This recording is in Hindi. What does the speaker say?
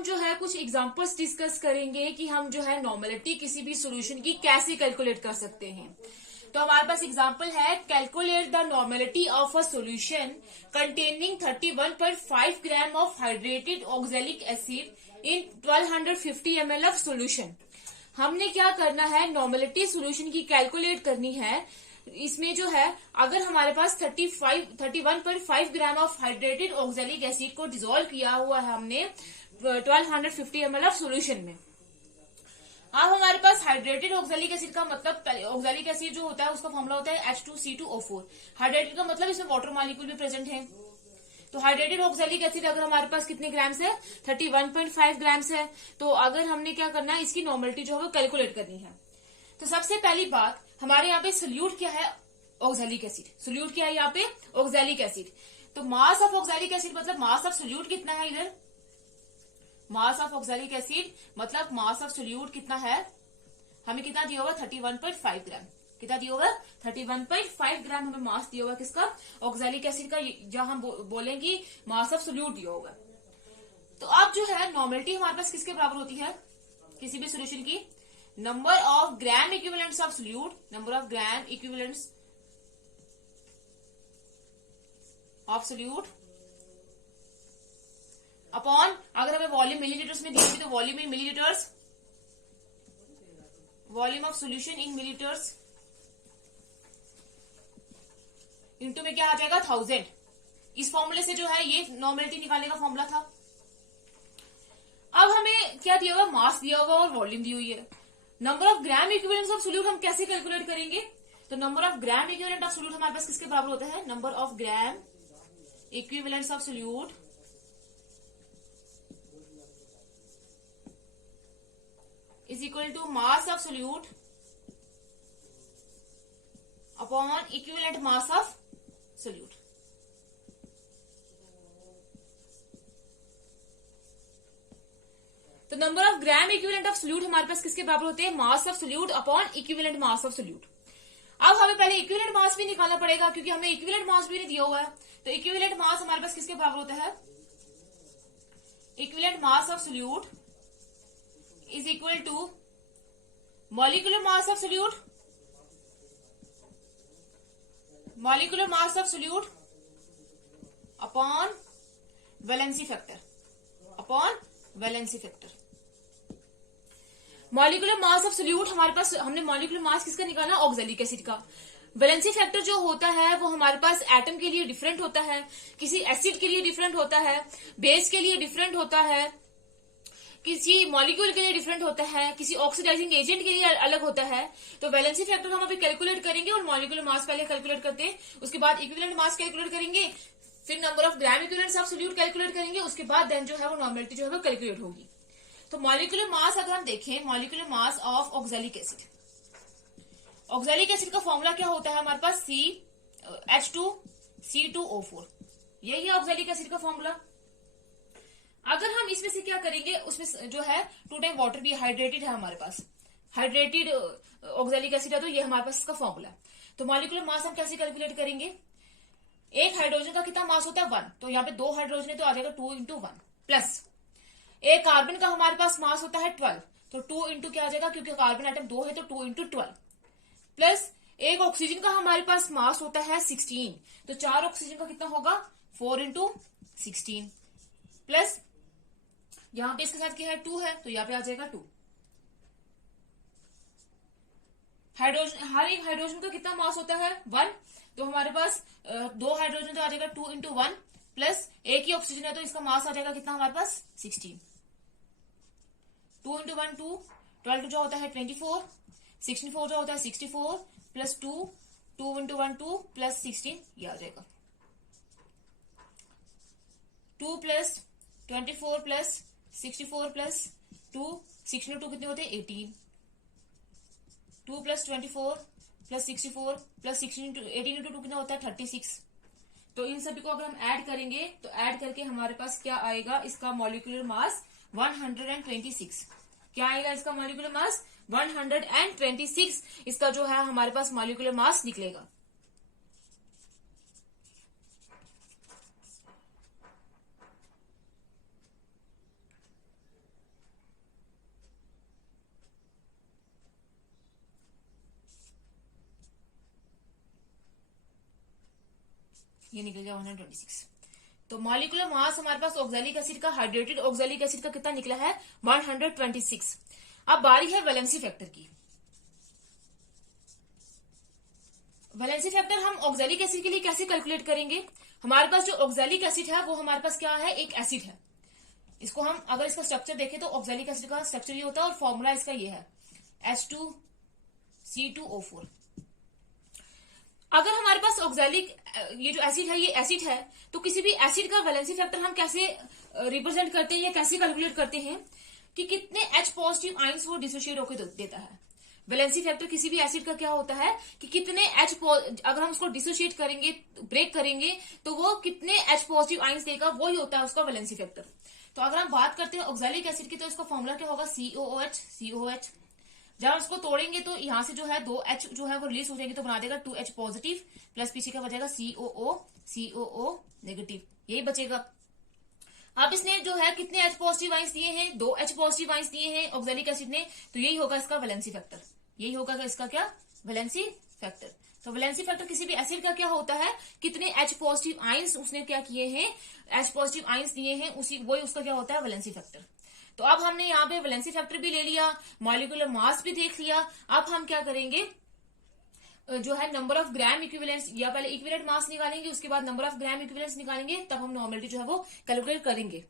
हम जो है कुछ एग्जांपल्स डिस्कस करेंगे कि हम जो है नॉर्मेलिटी किसी भी सॉल्यूशन की कैसे कैलकुलेट कर सकते हैं। तो हमारे पास एग्जांपल है, calculate the normality of a solution containing 31.5 gram of hydrated oxalic acid in 1250 ml of solution. हमने क्या करना है, नॉर्मेलिटी सॉल्यूशन की कैलकुलेट करनी है। इसमें जो है अगर हमारे पास 31.5 gram of hydrated oxalic acid को डिसॉल्व किया हुआ है हमने 1250 ml ऑफ सॉल्यूशन में। अब हमारे पास हाइड्रेटेड ऑक्सैलिक एसिड का मतलब, ऑक्सैलिक एसिड जो होता है उसका फॉर्मूला होता है H2C2O4। हाइड्रेटेड का मतलब इसमें वाटर मॉलिक्यूल भी प्रेजेंट है। तो हाइड्रेटेड ऑक्सैलिक एसिड अगर हमारे पास कितने ग्राम्स है, 31.5 ग्राम्स है। तो अगर हमने क्या करना है, इसकी नॉर्मेलिटी जो है वो कैलकुलेट करनी है। तो सबसे पहली बात, हमारे यहाँ पे सोल्यूट क्या है, ऑक्सैलिक एसिड। सोल्यूट क्या है यहाँ पे, ऑक्सैलिक एसिड। तो मास ऑफ ऑक्सैलिक एसिड मतलब मास ऑफ सोल्यूट कितना है, इधर मास ऑफ ऑक्सैलिक एसिड मतलब मास ऑफ सोल्यूट कितना है, हमें कितना दिया होगा 31.5 ग्राम। कितना दिया होगा 31.5 ग्राम हमें मास दिया होगा किसका, ऑक्सैलिक एसिड का। जहां हम बोलेंगे मास ऑफ सोल्यूट दिया होगा। तो अब जो है नॉर्मेलिटी हमारे पास किसके बराबर होती है, किसी भी सोल्यूशन की, number of gram equivalents of solute, number of gram equivalents of solute upon, अगर हमें वॉल्यूम मिलीलीटर्स में दी होगी तो volume in millilitres, volume of solution in millilitres into में क्या आ जाएगा 1000। इस फॉर्मूले से जो है ये नॉर्मेलिटी निकालने का फॉर्मूला था। अब हमें क्या दिया हुआ, मास दिया होगा और वॉल्यूम दी हुई है। Number of gram equivalents of solute हम कैसे कैलकुलेट करेंगे, तो number of gram equivalent of solute हमारे पास किसके बराबर होता है, number of gram equivalents of solute is equal to mass of solute upon equivalent mass of solute। तो number of gram equivalent of solute हमारे पास किसके बराबर होते हैं, मास of solute upon equivalent mass of solute. अब हमें पहले इक्विवेलेंट मास भी निकालना पड़ेगा क्योंकि हमें इक्विवेलेंट मास भी नहीं दिया हुआ है। तो इक्विवेलेंट मास हमारे पास किसके बराबर होता है, equivalent mass of solute is equal to molecular mass of solute, molecular mass of solute upon valency factor, upon valency factor। molecular mass of solute हमारे पास, हमने molecular mass किसका निकाला, ऑक्सैलिक एसिड का। वैलेंसी फैक्टर जो होता है वो हमारे पास एटम के लिए डिफरेंट होता है, किसी एसिड के लिए डिफरेंट होता है, बेस के लिए डिफरेंट होता है, किसी मॉलिक्यूल के लिए डिफरेंट होता है, किसी ऑक्सीडाइजिंग एजेंट के लिए अलग होता है। तो वैलेंसी फैक्टर हम अभी कैलकुलेट करेंगे और मॉलिक्यूलर मास पहले कैलकुलेट करते हैं, उसके बाद इक्विवेलेंट मास कैलकुलेट करेंगे, फिर number of gram equivalents of solute calculate करेंगे, उसके बाद देन जो है वो नॉर्मेलिटी जो है वो कैलकुलेट होगी। तो मॉलिक्यूलर मास अगर हम देखें, molecular mass of oxalic acid, oxalic acid का फॉर्मूला क्या होता है हमारे पास, H2C2O4। यही है ऑक्सैलिक एसिड का फॉर्मूला। अगर हम इसमें से क्या करेंगे, उसमें जो है 2 टाइम वाटर भी हाइड्रेटेड है हमारे पास, हाइड्रेटेड ऑक्सैलिक एसिड है, तो ये हमारे पास इसका फॉर्मूला। तो मॉलिक्यूलर मास हम कैसे कैलकुलेट करेंगे, एक हाइड्रोजन का कितना मास होता है 1, तो यहाँ पे 2 हाइड्रोजन है तो आ जाएगा 2 × 1 प्लस एक कार्बन का हमारे पास मास होता है 12, तो 2 × क्या आ जाएगा, क्योंकि कार्बन आइटम 2 है तो 2 × 12 प्लस एक ऑक्सीजन का हमारे पास मास होता है 16, तो 4 ऑक्सीजन का कितना होगा 4 × 16 प्लस यहां पे इसके साथ क्या है 2 है तो यहाँ पे आ जाएगा 2। हाइड्रोजन, हर एक हाइड्रोजन का कितना मास होता है 1, तो हमारे पास 2 हाइड्रोजन तो आ जाएगा 2 × 1 प्लस एक ही ऑक्सीजन है तो इसका मास आ जाएगा कितना हमारे पास 16। 2 × 1 2, 12 जो होता है 24, 16 जो होता है 64 प्लस 2, 2 × 1 2 प्लस 16 ये आ जाएगा 2 प्लस 24 प्लस 64 प्लस 2, 16 2 कितने होते हैं 18, 2 प्लस 24 प्लस 64 प्लस 16 18 × 2 कितना होता है 36। तो इन सभी को अगर हम ऐड करेंगे तो ऐड करके हमारे पास क्या आएगा, इसका मॉलिक्यूलर मास 126। क्या आएगा इसका मॉलिक्यूलर मास 126, इसका जो है हमारे पास मॉलिक्यूलर मास निकलेगा। ये निकल गया 126। तो मॉलिक्यूलर मास हमारे पास ऑक्सैलिक एसिड का, हाइड्रेटेड ऑक्सैलिक एसिड का कितना निकला है 126। अब बारी है वैलेंसी फैक्टर की। वैलेंसी फैक्टर हम ऑक्सैलिक एसिड के लिए कैसे कैलकुलेट करेंगे? हमारे पास जो ऑक्सैलिक एसिड है वो हमारे पास क्या है, एक एसिड है। इसको हम अगर इसका स्ट्रक्चर देखें तो ऑक्सैलिक एसिड का स्ट्रक्चर ये होता है और फॉर्मूला इसका ये है H2C2O4। अगर हमारे पास ऑक्सैलिक ये जो एसिड है ये एसिड है, तो किसी भी एसिड का वैलेंसी फैक्टर हम कैसे रिप्रेजेंट करते हैं या कैसे कैलकुलेट करते हैं कि कितने H पॉजिटिव आयंस वो डिसोशिएट होकर देता है। वैलेंसी फैक्टर किसी भी एसिड का क्या होता है कि कितने अगर हम उसको डिसोशिएट करेंगे, ब्रेक करेंगे, तो वो कितने H पॉजिटिव आयंस देगा, वो ही होता है उसका वैलेंसी फैक्टर। तो अगर हम बात करते हैं ऑक्सैलिक एसिड की, तो इसका फॉर्मूला क्या होगा COOH। जब हम इसको तोड़ेंगे तो यहाँ से जो है 2H जो है वो रिलीज हो जाएंगे, तो बना देगा 2H पॉजिटिव प्लस पीछे का बचेगा COO नेगेटिव, यही बचेगा। अब इसने जो है कितने H पॉजिटिव आयंस दिए हैं, 2H पॉजिटिव आयंस दिए हैं ऑक्सैलिक एसिड ने, तो यही होगा इसका वैलेंसी फैक्टर। यही होगा इसका क्या, वैलेंसी फैक्टर। तो वैलेंसी फैक्टर किसी भी एसिड का क्या होता है, कितने H पॉजिटिव आयंस उसने क्या किए हैं, H पॉजिटिव आयंस दिए हैं, वही उसका क्या होता है, वैलेंसी फैक्टर। तो अब हमने यहाँ पे वैलेंसी फैक्टर भी ले लिया, मॉलिक्यूलर मास भी देख लिया। अब हम क्या करेंगे, जो है नंबर ऑफ ग्राम इक्विवेलेंस, या पहले इक्विवेलेंट मास निकालेंगे, उसके बाद नंबर ऑफ ग्राम इक्विवेलेंस निकालेंगे, तब हम नॉर्मलिटी जो है वो कैलकुलेट करेंगे।